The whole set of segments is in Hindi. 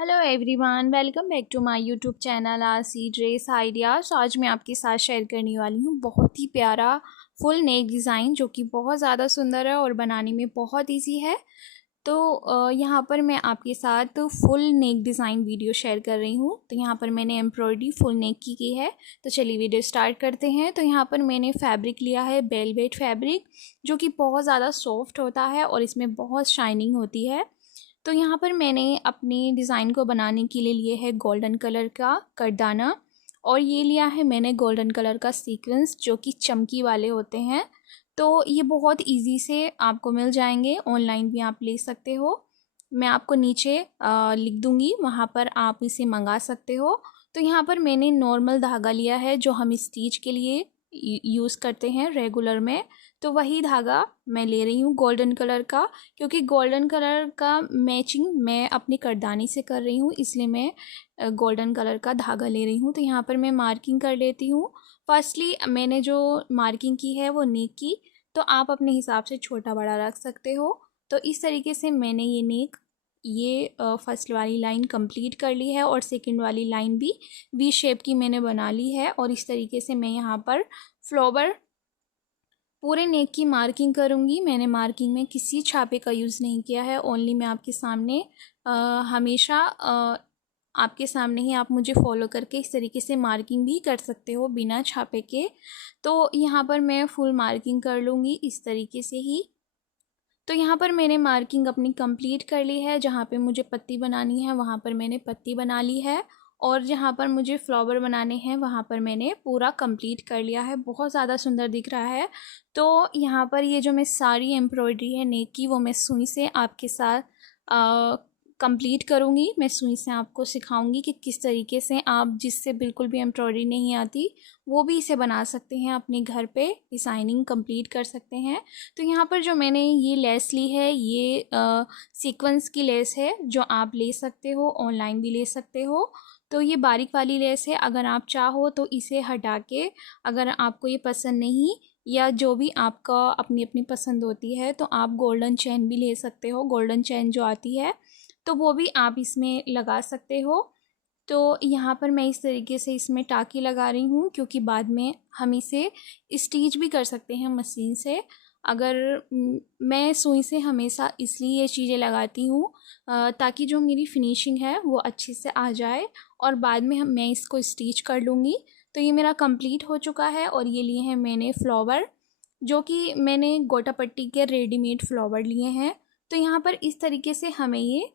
Hello everyone, welcome back to my YouTube channel RC dress ideas. आज मैं आपके साथ शेयर करने वाली हूँ बहुत ही प्यारा फुल नेक डिज़ाइन जो कि बहुत ज़्यादा सुंदर है और बनाने में बहुत इजी है। तो यहाँ पर मैं आपके साथ फुल नेक डिज़ाइन वीडियो शेयर कर रही हूँ। तो यहाँ पर मैंने एम्ब्रॉयडरी फुल नेक की है। तो चलिए वीडियो स्टार्ट करते हैं। तो यहाँ पर मैंने फैब्रिक लिया है वेलवेट फैब्रिक, जो कि बहुत ज़्यादा सॉफ्ट होता है और इसमें बहुत शाइनिंग होती है। तो यहाँ पर मैंने अपने डिज़ाइन को बनाने के लिए लिए है गोल्डन कलर का करदाना, और ये लिया है मैंने गोल्डन कलर का सीक्वेंस जो कि चमकी वाले होते हैं। तो ये बहुत इजी से आपको मिल जाएंगे, ऑनलाइन भी आप ले सकते हो। मैं आपको नीचे लिख दूँगी, वहाँ पर आप इसे मंगा सकते हो। तो यहाँ पर मैंने नॉर्मल धागा लिया है जो हम स्टिच के लिए यूज़ करते हैं रेगुलर में। तो वही धागा मैं ले रही हूँ गोल्डन कलर का, क्योंकि गोल्डन कलर का मैचिंग मैं अपनी करदानी से कर रही हूँ, इसलिए मैं गोल्डन कलर का धागा ले रही हूँ। तो यहाँ पर मैं मार्किंग कर लेती हूँ। फर्स्टली मैंने जो मार्किंग की है वो नेक की, तो आप अपने हिसाब से छोटा बड़ा रख सकते हो। तो इस तरीके से मैंने ये नेक फर्स्ट वाली लाइन कंप्लीट कर ली है और सेकंड वाली लाइन भी वी शेप की मैंने बना ली है। और इस तरीके से मैं यहाँ पर फ्लावर पूरे नेक की मार्किंग करूँगी। मैंने मार्किंग में किसी छापे का यूज़ नहीं किया है, ओनली मैं आपके सामने हमेशा आपके सामने ही आप मुझे फॉलो करके इस तरीके से मार्किंग भी कर सकते हो बिना छापे के। तो यहाँ पर मैं फुल मार्किंग कर लूँगी इस तरीके से ही। तो यहाँ पर मैंने मार्किंग अपनी कंप्लीट कर ली है। जहाँ पे मुझे पत्ती बनानी है वहाँ पर मैंने पत्ती बना ली है, और जहाँ पर मुझे फ्लावर बनाने हैं वहाँ पर मैंने पूरा कंप्लीट कर लिया है। बहुत ज़्यादा सुंदर दिख रहा है। तो यहाँ पर ये जो मैं सारी एम्ब्रॉयडरी है नेक की, वो मैं सुई से आपके साथ कंप्लीट करूँगी। मैं सुई से आपको सिखाऊंगी कि किस तरीके से आप, जिससे बिल्कुल भी एम्ब्रॉयडरी नहीं आती, वो भी इसे बना सकते हैं, अपने घर पे डिज़ाइनिंग कंप्लीट कर सकते हैं। तो यहाँ पर जो मैंने ये लेस ली है, ये सीक्वेंस की लेस है, जो आप ले सकते हो, ऑनलाइन भी ले सकते हो। तो ये बारीक वाली लेस है। अगर आप चाहो तो इसे हटा के, अगर आपको ये पसंद नहीं, या जो भी आपका अपनी अपनी पसंद होती है, तो आप गोल्डन चेन भी ले सकते हो। गोल्डन चेन जो आती है तो वो भी आप इसमें लगा सकते हो। तो यहाँ पर मैं इस तरीके से इसमें टाँकी लगा रही हूँ, क्योंकि बाद में हम इसे स्टिच भी कर सकते हैं मशीन से। अगर मैं सुई से हमेशा इसलिए ये चीज़ें लगाती हूँ ताकि जो मेरी फिनिशिंग है वो अच्छे से आ जाए, और बाद में मैं इसको स्टिच कर लूँगी। तो ये मेरा कंप्लीट हो चुका है। और ये लिए हैं मैंने फ्लावर, जो कि मैंने गोटा पट्टी के रेडीमेड फ्लावर लिए हैं। तो यहाँ पर इस तरीके से हमें ये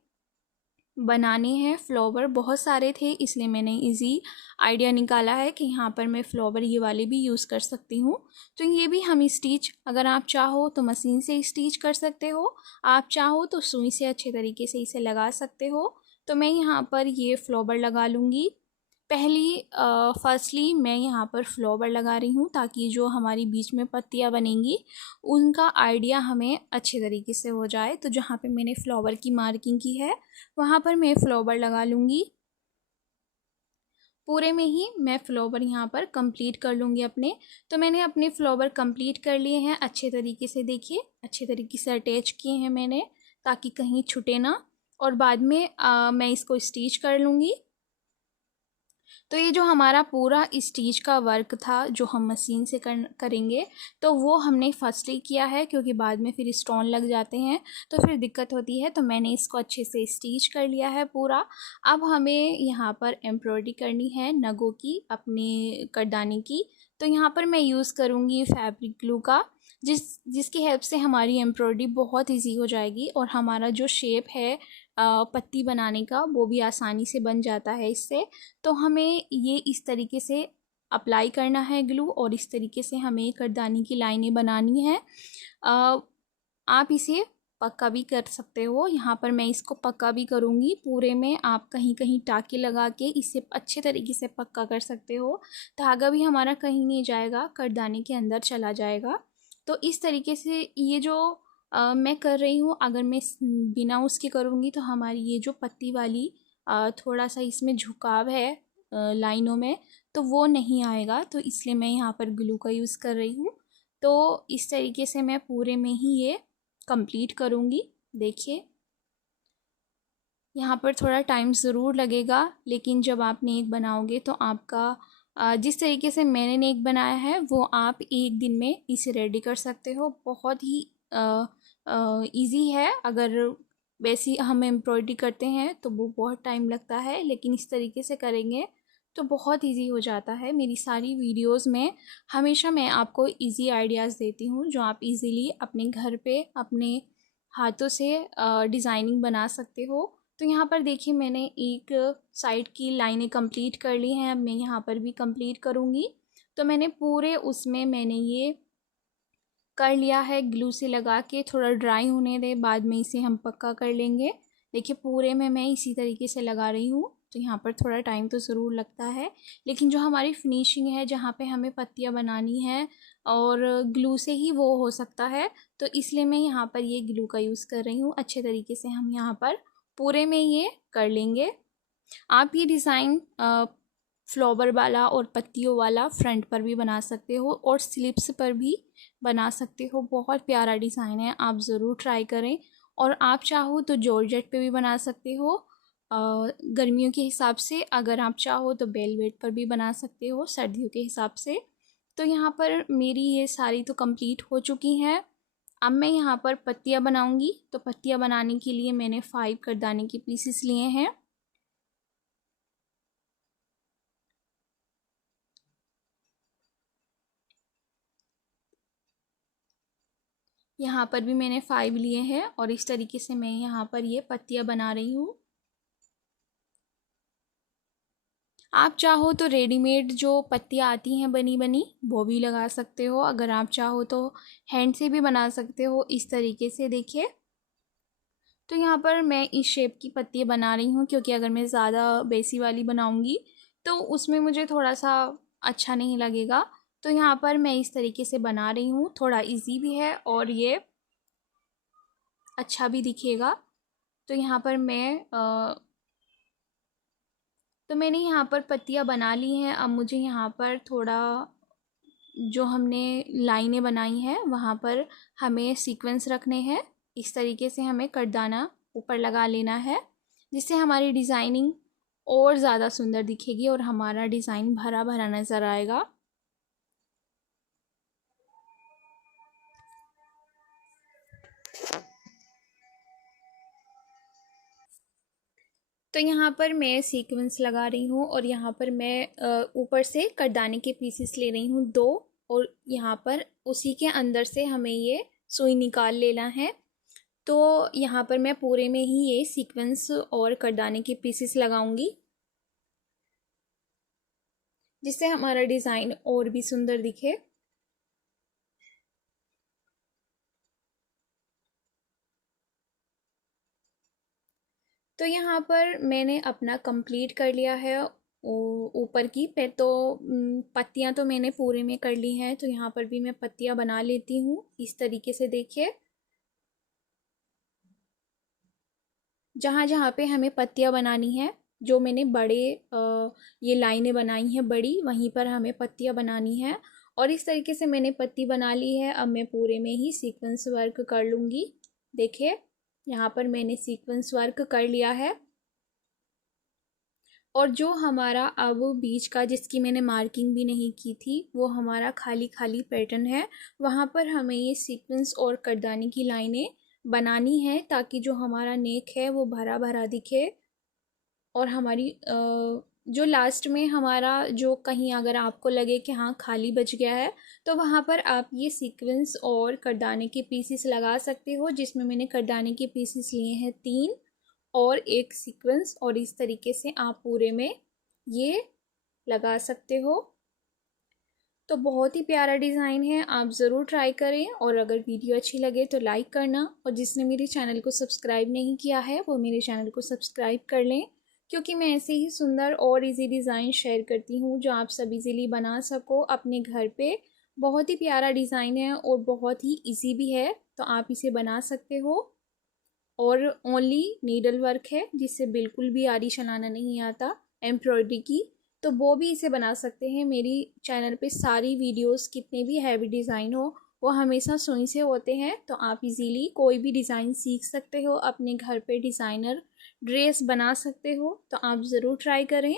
बनाने हैं फ्लावर। बहुत सारे थे, इसलिए मैंने इजी आइडिया निकाला है कि यहाँ पर मैं फ्लावर ये वाले भी यूज़ कर सकती हूँ। तो ये भी हम स्टिच, अगर आप चाहो तो मशीन से स्टिच कर सकते हो, आप चाहो तो सुई से अच्छे तरीके से इसे लगा सकते हो। तो मैं यहाँ पर ये फ्लावर लगा लूँगी। फर्स्टली मैं यहाँ पर फ्लावर लगा रही हूँ, ताकि जो हमारी बीच में पत्तियाँ बनेंगी उनका आइडिया हमें अच्छे तरीके से हो जाए। तो जहाँ पे मैंने फ्लावर की मार्किंग की है वहाँ पर मैं फ्लावर लगा लूँगी। पूरे में ही मैं फ्लावर यहाँ पर कंप्लीट कर लूँगी अपने। तो मैंने अपने फ्लावर कंप्लीट कर लिए हैं अच्छे तरीके से। देखिए, अच्छे तरीके से अटैच किए हैं मैंने, ताकि कहीं छूटे ना। और बाद में मैं इसको स्टिच कर लूँगी। तो ये जो हमारा पूरा स्टिच का वर्क था, जो हम मशीन से करेंगे, तो वो हमने फर्स्टली किया है, क्योंकि बाद में फिर स्टोन लग जाते हैं तो फिर दिक्कत होती है। तो मैंने इसको अच्छे से स्टिच कर लिया है पूरा। अब हमें यहाँ पर एम्ब्रॉयडरी करनी है नगों की, अपने करदाने की। तो यहाँ पर मैं यूज़ करूँगी फैब्रिक ग्लू का, जिसकी हेल्प से हमारी एम्ब्रॉयडरी बहुत ईजी हो जाएगी, और हमारा जो शेप है पत्ती बनाने का, वो भी आसानी से बन जाता है इससे। तो हमें ये इस तरीके से अप्लाई करना है ग्लू, और इस तरीके से हमें करदानी की लाइनें बनानी है। आप इसे पक्का भी कर सकते हो। यहाँ पर मैं इसको पक्का भी करूँगी पूरे में। आप कहीं कहीं टाँके लगा के इसे अच्छे तरीके से पक्का कर सकते हो। धागा भी हमारा कहीं नहीं जाएगा, करदाने के अंदर चला जाएगा। तो इस तरीके से ये जो मैं कर रही हूँ, अगर मैं बिना उसके करूँगी तो हमारी ये जो पत्ती वाली थोड़ा सा इसमें झुकाव है लाइनों में, तो वो नहीं आएगा। तो इसलिए मैं यहाँ पर ग्लू का यूज़ कर रही हूँ। तो इस तरीके से मैं पूरे में ही ये कंप्लीट करूँगी। देखिए, यहाँ पर थोड़ा टाइम ज़रूर लगेगा, लेकिन जब आप नेक बनाओगे तो आपका जिस तरीके से मैंने नेक बनाया है वो आप एक दिन में इसे रेडी कर सकते हो। बहुत ही इजी है। अगर वैसी हम एम्ब्रॉयडरी करते हैं तो वो बहुत टाइम लगता है, लेकिन इस तरीके से करेंगे तो बहुत इजी हो जाता है। मेरी सारी वीडियोस में हमेशा मैं आपको इजी आइडियाज़ देती हूँ जो आप इजीली अपने घर पे अपने हाथों से डिज़ाइनिंग बना सकते हो। तो यहाँ पर देखिए मैंने एक साइड की लाइनें कंप्लीट कर ली हैं, अब मैं यहाँ पर भी कंप्लीट करूँगी। तो मैंने पूरे उसमें मैंने ये कर लिया है, ग्लू से लगा के थोड़ा ड्राई होने दे, बाद में इसे हम पक्का कर लेंगे। देखिए पूरे में मैं इसी तरीके से लगा रही हूँ। तो यहाँ पर थोड़ा टाइम तो ज़रूर लगता है, लेकिन जो हमारी फिनिशिंग है जहाँ पे हमें पत्तियाँ बनानी है और ग्लू से ही वो हो सकता है, तो इसलिए मैं यहाँ पर ये ग्लू का यूज़ कर रही हूँ। अच्छे तरीके से हम यहाँ पर पूरे में ये कर लेंगे। आप ये डिज़ाइन फ्लावर वाला और पत्तियों वाला फ्रंट पर भी बना सकते हो और स्लिप्स पर भी बना सकते हो। बहुत प्यारा डिज़ाइन है, आप ज़रूर ट्राई करें। और आप चाहो तो जॉर्जेट पे भी बना सकते हो गर्मियों के हिसाब से, अगर आप चाहो तो वेलवेट पर भी बना सकते हो सर्दियों के हिसाब से। तो यहाँ पर मेरी ये सारी तो कंप्लीट हो चुकी हैं। अब मैं यहाँ पर पत्तियाँ बनाऊँगी। तो पत्तियाँ बनाने के लिए मैंने 5 करदाने के पीसेस लिए हैं। यहाँ पर भी मैंने 5 लिए हैं और इस तरीके से मैं यहाँ पर ये पत्तियाँ बना रही हूँ। आप चाहो तो रेडीमेड जो पत्तियाँ आती हैं बनी बनी वो भी लगा सकते हो, अगर आप चाहो तो हैंड से भी बना सकते हो इस तरीके से। देखिए तो यहाँ पर मैं इस शेप की पत्तियाँ बना रही हूँ, क्योंकि अगर मैं ज़्यादा बेसी वाली बनाऊँगी तो उसमें मुझे थोड़ा सा अच्छा नहीं लगेगा। तो यहाँ पर मैं इस तरीके से बना रही हूँ, थोड़ा इजी भी है और ये अच्छा भी दिखेगा। तो यहाँ पर मैंने यहाँ पर पत्तियाँ बना ली हैं। अब मुझे यहाँ पर थोड़ा जो हमने लाइनें बनाई हैं वहाँ पर हमें सीक्वेंस रखने हैं। इस तरीके से हमें करदाना ऊपर लगा लेना है, जिससे हमारी डिज़ाइनिंग और ज़्यादा सुंदर दिखेगी और हमारा डिज़ाइन भरा भरा नज़र आएगा। तो यहाँ पर मैं सीक्वेंस लगा रही हूँ और यहाँ पर मैं ऊपर से करदाने के पीसेस ले रही हूँ 2, और यहाँ पर उसी के अंदर से हमें ये सुई निकाल लेना है। तो यहाँ पर मैं पूरे में ही ये सीक्वेंस और करदाने के पीसेस लगाऊंगी, जिससे हमारा डिज़ाइन और भी सुंदर दिखे। तो यहाँ पर मैंने अपना कंप्लीट कर लिया है ऊपर की पे। तो पत्तियाँ तो मैंने पूरे में कर ली हैं, तो यहाँ पर भी मैं पत्तियाँ बना लेती हूँ इस तरीके से। देखिए जहाँ जहाँ पे हमें पत्तियाँ बनानी है, जो मैंने बड़े ये लाइनें बनाई हैं बड़ी, वहीं पर हमें पत्तियाँ बनानी है। और इस तरीके से मैंने पत्ती बना ली है। अब मैं पूरे में ही सीक्वेंस वर्क कर लूँगी। देखिए यहाँ पर मैंने सीक्वेंस वर्क कर लिया है। और जो हमारा अब बीच का जिसकी मैंने मार्किंग भी नहीं की थी, वो हमारा खाली खाली पैटर्न है, वहाँ पर हमें ये सीक्वेंस और करदाने की लाइनें बनानी है, ताकि जो हमारा नेक है वो भरा भरा दिखे। और हमारी जो लास्ट में हमारा जो कहीं अगर आपको लगे कि हाँ खाली बच गया है, तो वहाँ पर आप ये सीक्वेंस और करदाने के पीसेस लगा सकते हो, जिसमें मैंने करदाने के पीसेस लिए हैं 3 और एक सीक्वेंस, और इस तरीके से आप पूरे में ये लगा सकते हो। तो बहुत ही प्यारा डिज़ाइन है, आप ज़रूर ट्राई करें। और अगर वीडियो अच्छी लगे तो लाइक करना, और जिसने मेरे चैनल को सब्सक्राइब नहीं किया है वो मेरे चैनल को सब्सक्राइब कर लें, क्योंकि मैं ऐसे ही सुंदर और इजी डिज़ाइन शेयर करती हूँ जो आप सब इजीली बना सको अपने घर पे। बहुत ही प्यारा डिज़ाइन है और बहुत ही इजी भी है, तो आप इसे बना सकते हो। और ओनली नीडल वर्क है, जिससे बिल्कुल भी आरी चलाना नहीं आता एम्ब्रॉयडरी की, तो वो भी इसे बना सकते हैं। मेरी चैनल पे सारी वीडियोस कितने भी हैवी डिज़ाइन हो वो हमेशा सुई से होते हैं, तो आप इजीली कोई भी डिज़ाइन सीख सकते हो अपने घर पे डिज़ाइनर ड्रेस बना सकते हो, तो आप ज़रूर ट्राई करें।